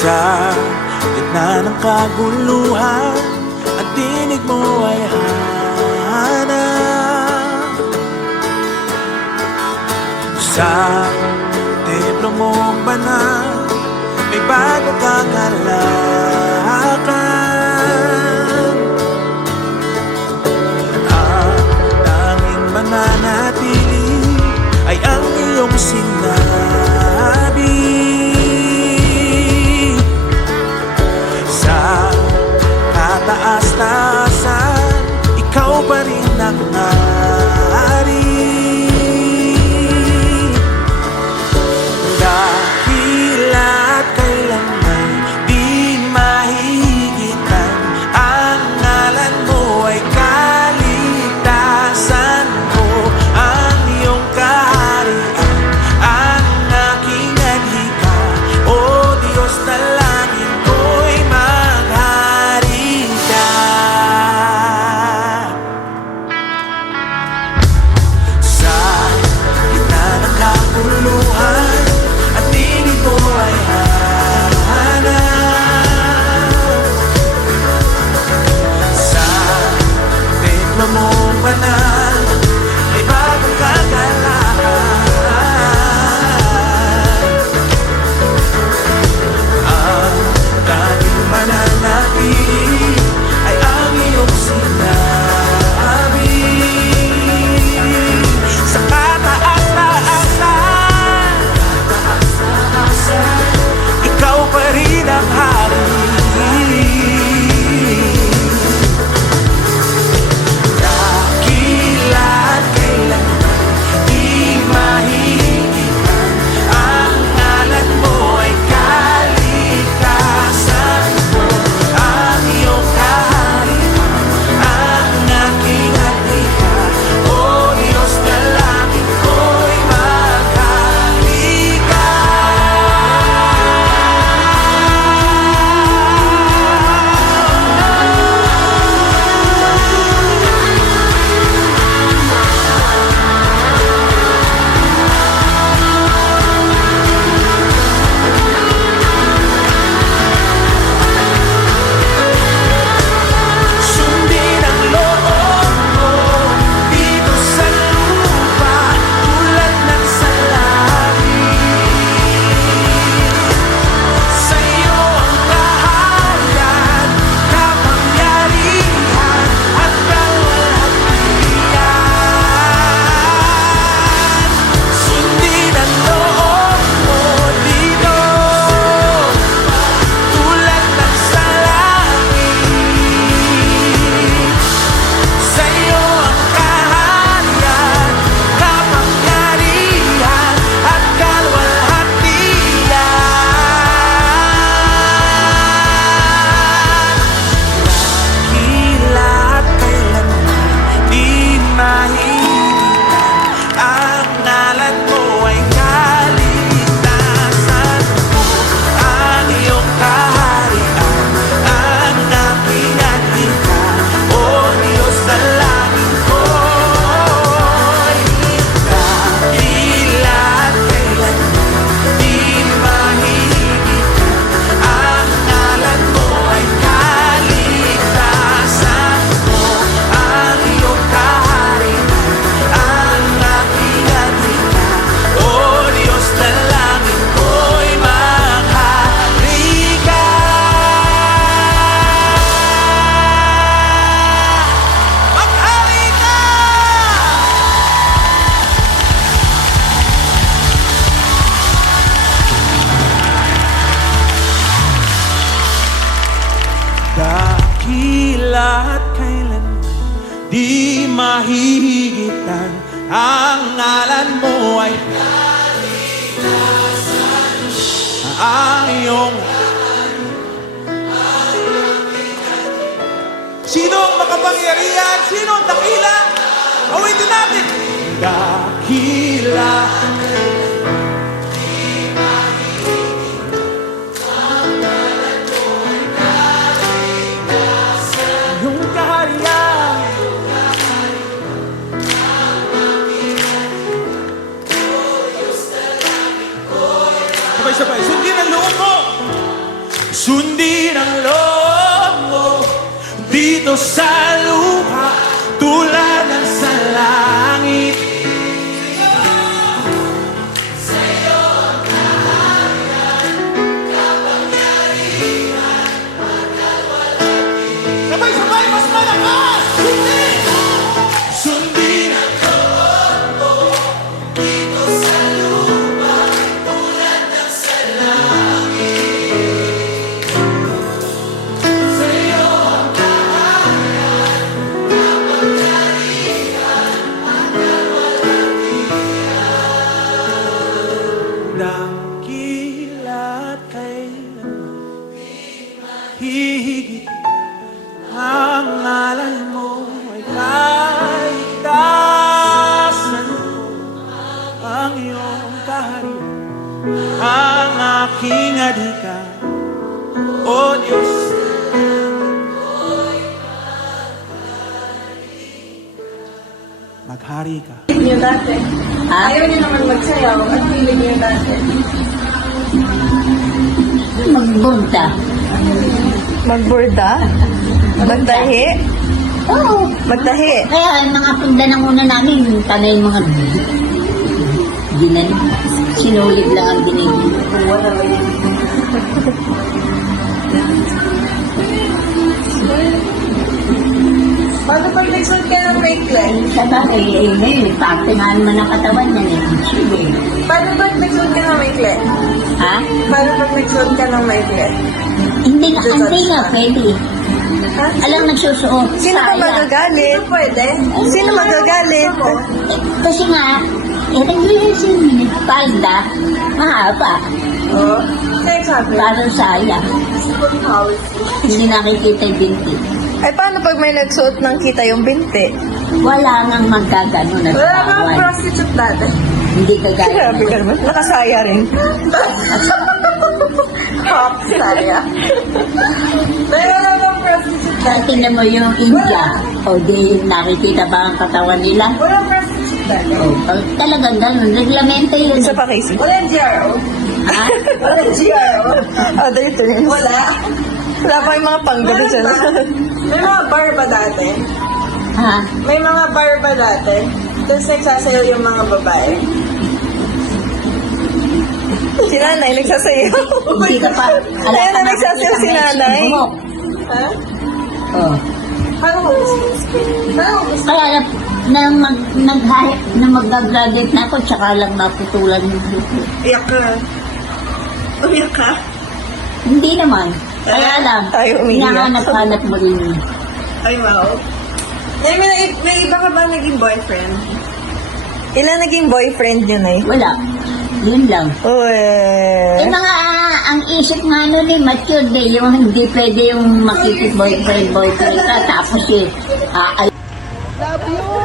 Sa gitna ng kaguluhan, ang tinig mo ay hanap. Sa templo mong banal, may bago kang halakan. Ang tanging mananatili ay ang iyong sinabi. Sa kataas-taasan, ikaw pa rin ang hari. Dahila't kailanman di mahigitan, ang ngalan mo ay kaligtasan ko. Ang iyong kaharian, ang aking adhika, O Diyos na langit ko'y maghari ka. Sa gitna ng kaguluhan, at tinig mo ay hanap. Sa templo mong banal, may bagong kagalakan. Ang tanging mananatili ay ang iyong sinabi. Sa kataas-taasan, ikaw pa rin ang hari. Dakila't kailanman di mahigitan, ang ngalan mo ay kaligtasan ko. Ang iyong kaharian, ang aking adhika, O Diyos na langit ko'y maghari ka. Sundin ang loob mo dito sa lupa, tulad ng sa langit. Sa iyo ang kaharian, kapangyarihan at kalwalhatian. Sundin ang loob mo dito, tulad ng sa langit. Sa iyo ang kaharian, kapangyarihan at kalwalhatian. Dakila't kailanman di mahigitan, ang ngalan mo ay kaligtasan ko. Ang iyong kaharian, ang aking adhika, O Diyos sa langit ko'y dakila't kailanman di mahigitan, ang ngalan mo ay kaligtasan ko. Ang iyong kaharian, ang aking adhika, O Diyos na langit ko'y maghari ka. Maghari ka! Dakila't kailanman di mahihigitan, ang ngalan mo ay ang iyong. Sino ang makapangyarihan? Sino ang dakila? Awitin natin. Dakila. Yung kaharian, sabay-sabay, sundin ang loob mo. Sundin ang loob mo dito sa lupa tulad ng sa langit. Sabay-sabay, mas malakas! Sundin ang loob mo dito sa lupa tulad ng sa langit. Sa'yo ang kahayan, kapangyarihan, hanggang walang hiyang. Dakila't kailanman hihigit ang ngalan mo ay kaligtasan ko. Ang iyong kaharian, ang aking adhika, O Diyos. Maghari ka. Niyo dati. Ayaw niyo naman magsayaw at piling niyo dati. Magbunta. Magburda? Magtahi? Oo. Magtahi? Kaya ang mga punda ng una namin, tanay mga ginan. Sinulid lang ang ginigin. Wala ba yun? Paano pag nagsuot ka ng maikli? Sa bagay, ngayon, nagpaaktingan naman ang katawan niya. Sige. Paano pag nagsuot ka ng maikli? Ha? Paano pag nagsuot ka ng maikli? Hindi nga, pwede. Ha? Alam, nagsusuot. Sino ka Sayang. magagalit? Sino pwede? Sino magagalit? Kasi nga, nag-rehearsal, palda, mahaba. Oo. Kaya sabi? Parang sayang. Hindi nakikita yung binti. Ay, paano pag may nagsuot ng kita yung binti? Wala nang magkagano na Wala kang tawad. prostitute dati. Hindi kagaya. Grabe ka naman. Nakasaya rin. Pop, saya. Pero wala kang prostitute dati. Tingnan mo yung India. O di nakikita ba ang katawan nila? Walang prostitute dati. O, talagang ganun. Reglamento yun. Isa pa, Casey. Walang GRO. Ha? Walang GRO. Dito yun. Wala. Wala pa yung mga panggano dyan. May mga bar ba dati? Ha? May mga bar ba dati? Tapos nagsasayaw yung mga babae. Si nanay nagsasayaw. Hindi ka pa. Ayun na nagsasayaw si nanay. Ha? O. Paano mo gusto? Paano mo gusto? Kaya nang mag-graduate na ako, tsaka lang naputulan yung grupo. Iyak ka. Umiyak ka? Hindi naman. Kaya lang, Ay, umiiyak. hinahanap-hanap mo rin yun. Ay, wow. May iba ka ba naging boyfriend? Ilan naging boyfriend yun eh? Wala. Yun lang. Uy. Eh mga, ang isip nga nun eh, matured eh, yung hindi pwede yung makikip-boyfriend ka, tapos eh, Love you!